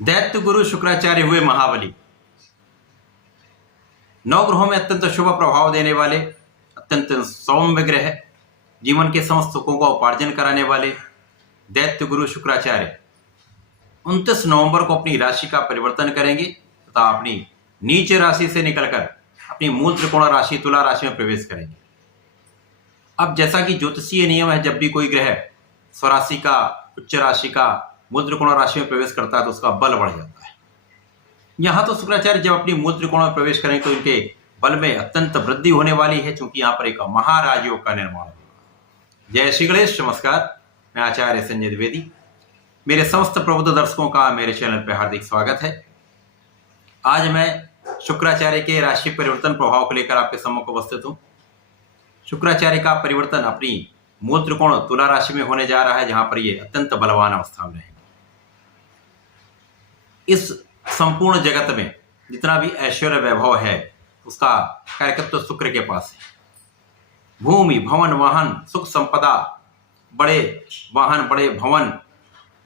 दैत्य गुरु शुक्राचार्य हुए महाबली। नवग्रहों में अत्यंत शुभ प्रभाव देने वाले, अत्यंत सौम्य ग्रह, जीवन के समस्त सुखों का उपार्जन कराने वाले दैत्य गुरु शुक्राचार्य 29 नवंबर को अपनी राशि का परिवर्तन करेंगे तथा अपनी नीच राशि से निकलकर अपनी मूल त्रिकोण राशि तुला राशि में प्रवेश करेंगे। अब जैसा कि ज्योतिषीय नियम है, जब भी कोई ग्रह स्वराशि का, उच्च राशि का मूल त्रिकोण राशि में प्रवेश करता है तो उसका बल बढ़ जाता है। यहाँ तो शुक्राचार्य जब अपनी मूल त्रिकोण में प्रवेश करेंगे तो इनके बल में अत्यंत वृद्धि होने वाली है, क्योंकि यहाँ पर एक महाराजयोग का निर्माण होगा। जय श्री गणेश, नमस्कार। मैं आचार्य संजय द्विवेदी। मेरे समस्त प्रबुद्ध दर्शकों का मेरे चैनल पर हार्दिक स्वागत है। आज मैं शुक्राचार्य के राशि परिवर्तन प्रभाव को लेकर आपके सम्मुख उपस्थित हूँ। शुक्राचार्य का परिवर्तन अपनी मूल त्रिकोण तुला राशि में होने जा रहा है, जहां पर ये अत्यंत बलवान अवस्था में रहेंगे। इस संपूर्ण जगत में जितना भी ऐश्वर्य वैभव है उसका कारकत्व शुक्र के पास है। भूमि, भवन, वाहन, सुख संपदा, बड़े वाहन, बड़े भवन,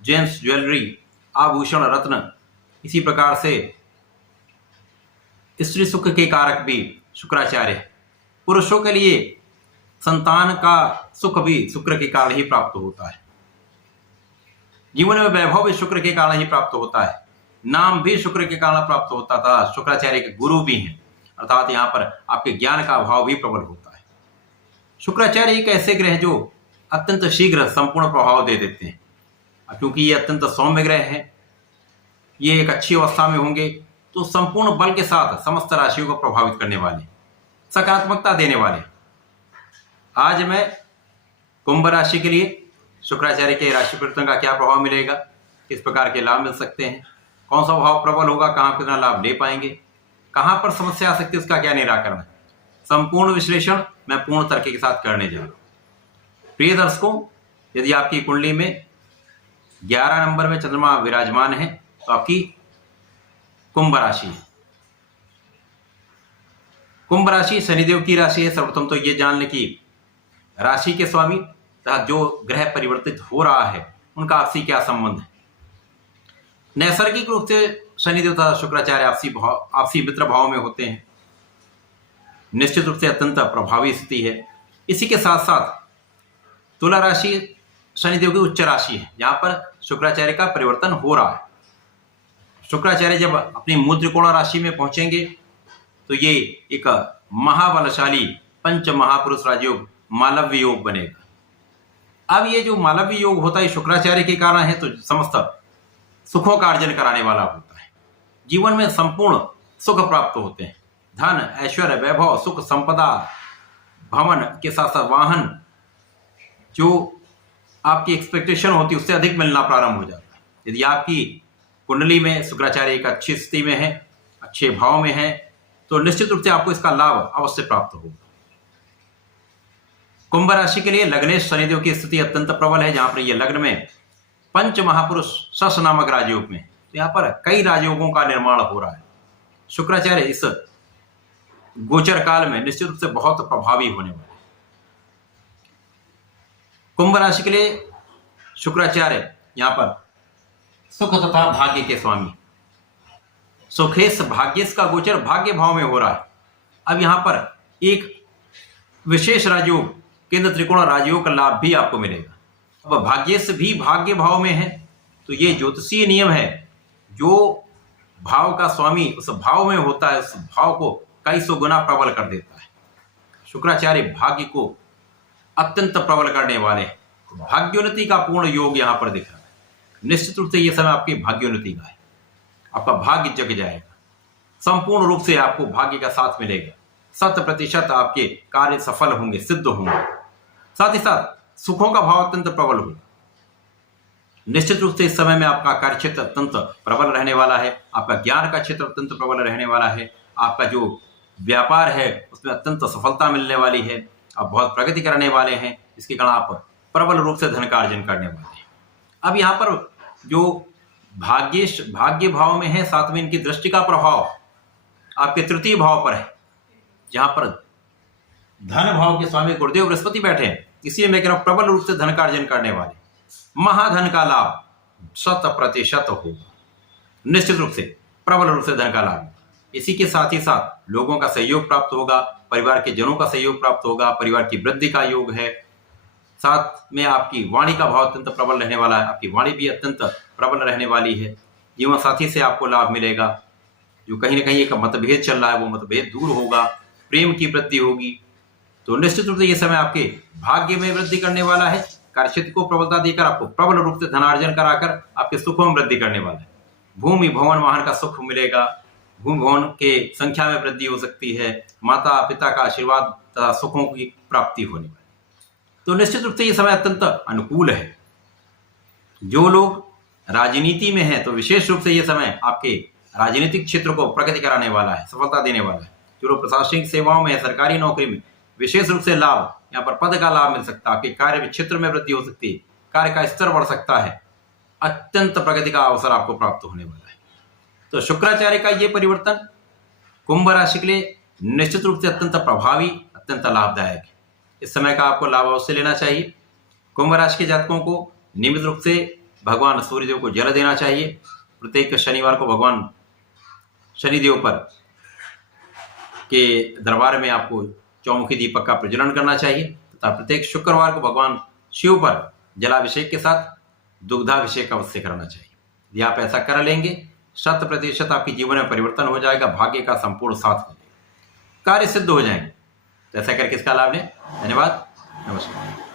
जेम्स, ज्वेलरी, आभूषण, रत्न, इसी प्रकार से स्त्री सुख के कारक भी शुक्राचार्य है। पुरुषों के लिए संतान का सुख भी शुक्र के कारण ही प्राप्त होता है। जीवन में वैभव भी शुक्र के कारण ही प्राप्त होता है। नाम भी शुक्र के कारण प्राप्त होता था। शुक्राचार्य के गुरु भी हैं, अर्थात यहाँ पर आपके ज्ञान का अभाव भी प्रबल होता है। शुक्राचार्य एक ऐसे ग्रह जो अत्यंत शीघ्र संपूर्ण प्रभाव दे देते हैं। क्योंकि ये अत्यंत सौम्य ग्रह है, ये एक अच्छी अवस्था में होंगे तो संपूर्ण बल के साथ समस्त राशियों को प्रभावित करने वाले, सकारात्मकता देने वाले। आज मैं कुंभ राशि के लिए शुक्राचार्य के राशि परिवर्तन का क्या प्रभाव मिलेगा, किस प्रकार के लाभ मिल सकते हैं, कौन सा प्रभाव प्रबल होगा, कहाँ कितना लाभ ले पाएंगे, कहाँ पर समस्या आ सकती है, उसका क्या निराकरण है, संपूर्ण विश्लेषण मैं पूर्ण तर्क के साथ करने जा रहा हूँ। प्रिय दर्शकों, यदि आपकी कुंडली में 11 नंबर में चंद्रमा विराजमान है तो आपकी कुंभ राशि है। कुंभ राशि शनिदेव की राशि है। सर्वप्रथम तो ये जान लें कि राशि के स्वामी तथा जो ग्रह परिवर्तित हो रहा है उनका आपसी क्या संबंध है। नैसर्गिक रूप से शनिदेव तथा शुक्राचार्य आपसी मित्र भाव में होते हैं। निश्चित रूप से अत्यंत प्रभावी स्थिति है। इसी के साथ साथ तुला राशि शनिदेव की उच्च राशि है, जहां पर शुक्राचार्य का परिवर्तन हो रहा है। शुक्राचार्य जब अपनी मूल त्रिकोण राशि में पहुंचेंगे तो ये एक महाबलशाली पंच महापुरुष राजयोग मालव्य योग बनेगा। अब ये जो मालव्य योग होता है शुक्राचार्य के कारण है, तो समस्त सुखों का अर्जन कराने वाला होता है। जीवन में संपूर्ण सुख प्राप्त होते हैं। धन, ऐश्वर्य, वैभव, सुख संपदा, भवन के साथ साथ वाहन, जो आपकी एक्सपेक्टेशन होती है उससे अधिक मिलना प्रारंभ हो जाता है। यदि आपकी कुंडली में शुक्राचार्य एक अच्छी स्थिति में है, अच्छे भाव में है, तो निश्चित रूप से आपको इसका लाभ अवश्य प्राप्त होगा। कुंभ राशि के लिए लग्नेश शनिदेव की स्थिति अत्यंत प्रबल है, जहां पर यह लग्न में पंच महापुरुष शश नामक राजयोग में, तो यहां पर कई राजयोगों का निर्माण हो रहा है। शुक्राचार्य इस गोचर काल में निश्चित रूप से बहुत प्रभावी होने वाले हैं। कुंभ राशि के लिए शुक्राचार्य यहां पर सुख तथा भाग्य के स्वामी, सुखेश भाग्येश का गोचर भाग्य भाव में हो रहा है। अब यहां पर एक विशेष राजयोग, केंद्र त्रिकोण राजयोग का लाभ भी आपको मिलेगा। अब भाग्येश भी भाग्य भाव में है, तो ये ज्योतिषीय नियम है, जो भाव का स्वामी उस भाव में होता है उस भाव को कई सौ गुना प्रबल कर देता है। शुक्राचार्य भाग्य को अत्यंत प्रबल करने वाले, भाग्योन्नति का पूर्ण योग यहां पर दिख रहा है। निश्चित रूप से यह समय आपकी भाग्योन्नति का है। आपका भाग्य जग जाएगा, संपूर्ण रूप से आपको भाग्य का साथ मिलेगा। 100% आपके कार्य सफल होंगे, सिद्ध होंगे। साथ ही साथ सुखों का भाव अत्यंत प्रबल होगा। निश्चित रूप से इस समय में आपका कार्य क्षेत्र अत्यंत प्रबल रहने वाला है। आपका ज्ञान का क्षेत्र अत्यंत प्रबल रहने वाला है। आपका जो व्यापार है उसमें अत्यंत सफलता मिलने वाली है। आप बहुत प्रगति करने वाले हैं, इसके कारण आप प्रबल रूप से धन का अर्जन करने वाले हैं। अब यहाँ पर जो भाग्य भाव में है, साथ में इनकी दृष्टि का प्रभाव आपके तृतीय भाव पर है, जहां पर धन भाव के स्वामी गुरुदेव बृहस्पति बैठे हैं। इसलिए मैं कह रहा हूं प्रबल रूप से धन का अर्जन करने वाले, महाधन का लाभ 100% होगा। निश्चित रूप से प्रबल रूप से धन का लाभ। इसी के साथ ही साथ लोगों का सहयोग प्राप्त होगा, परिवार के जनों का सहयोग प्राप्त होगा, परिवार की वृद्धि का योग है। साथ में आपकी वाणी का भाव अत्यंत प्रबल रहने वाला है, आपकी वाणी भी अत्यंत प्रबल रहने वाली है। जीवन साथी से आपको लाभ मिलेगा। जो कहीं ना कहीं एक मतभेद चल रहा है वो मतभेद दूर होगा, प्रेम की वृद्धि होगी। तो निश्चित रूप से ये समय आपके भाग्य में वृद्धि करने वाला है। कार्यक्षेत्र को प्रबलता देकर आपको प्रबल रूप से धनार्जन कराकर आपके सुखों में वृद्धि करने वाला है। भूमि भवन वाहन का सुख मिलेगा, भूमि भवन के संख्या में वृद्धि हो सकती है, माता पिता का आशीर्वाद तथा सुखों की प्राप्ति होने वाली। तो निश्चित रूप से ये समय अत्यंत अनुकूल है। जो लोग राजनीति में हैं तो विशेष रूप से ये समय आपके राजनीतिक क्षेत्र को प्रगति कराने वाला है, सफलता देने वाला है। जो लोग प्रशासनिक सेवाओं में है, सरकारी नौकरी में, विशेष रूप से लाभ, यहाँ पर पद का लाभ मिल सकता है, आपके कार्य क्षेत्र में वृद्धि हो सकती है, कार्य का स्तर बढ़ सकता है, अत्यंत प्रगति का अवसर आपको प्राप्त होने वाला है। तो शुक्राचार्य का ये परिवर्तन कुंभ राशि के लिए निश्चित रूप से अत्यंत प्रभावी, अत्यंत लाभदायक है। इस समय का आपको लाभ अवश्य लेना चाहिए। कुंभ राशि के जातकों को नियमित रूप से भगवान सूर्यदेव को जल देना चाहिए। प्रत्येक शनिवार को भगवान शनिदेव पर के दरबार में आपको चौमुखी दीपक का प्रज्वलन करना चाहिए तथा प्रत्येक शुक्रवार को भगवान शिव पर जलाभिषेक के साथ दुग्धाभिषेक अवश्य करना चाहिए। यदि आप ऐसा कर लेंगे 100% आपके जीवन में परिवर्तन हो जाएगा, भाग्य का संपूर्ण साथ हो जाएगा, कार्य सिद्ध हो जाएंगे। तो ऐसा करके इसका लाभ लें। धन्यवाद, नमस्कार।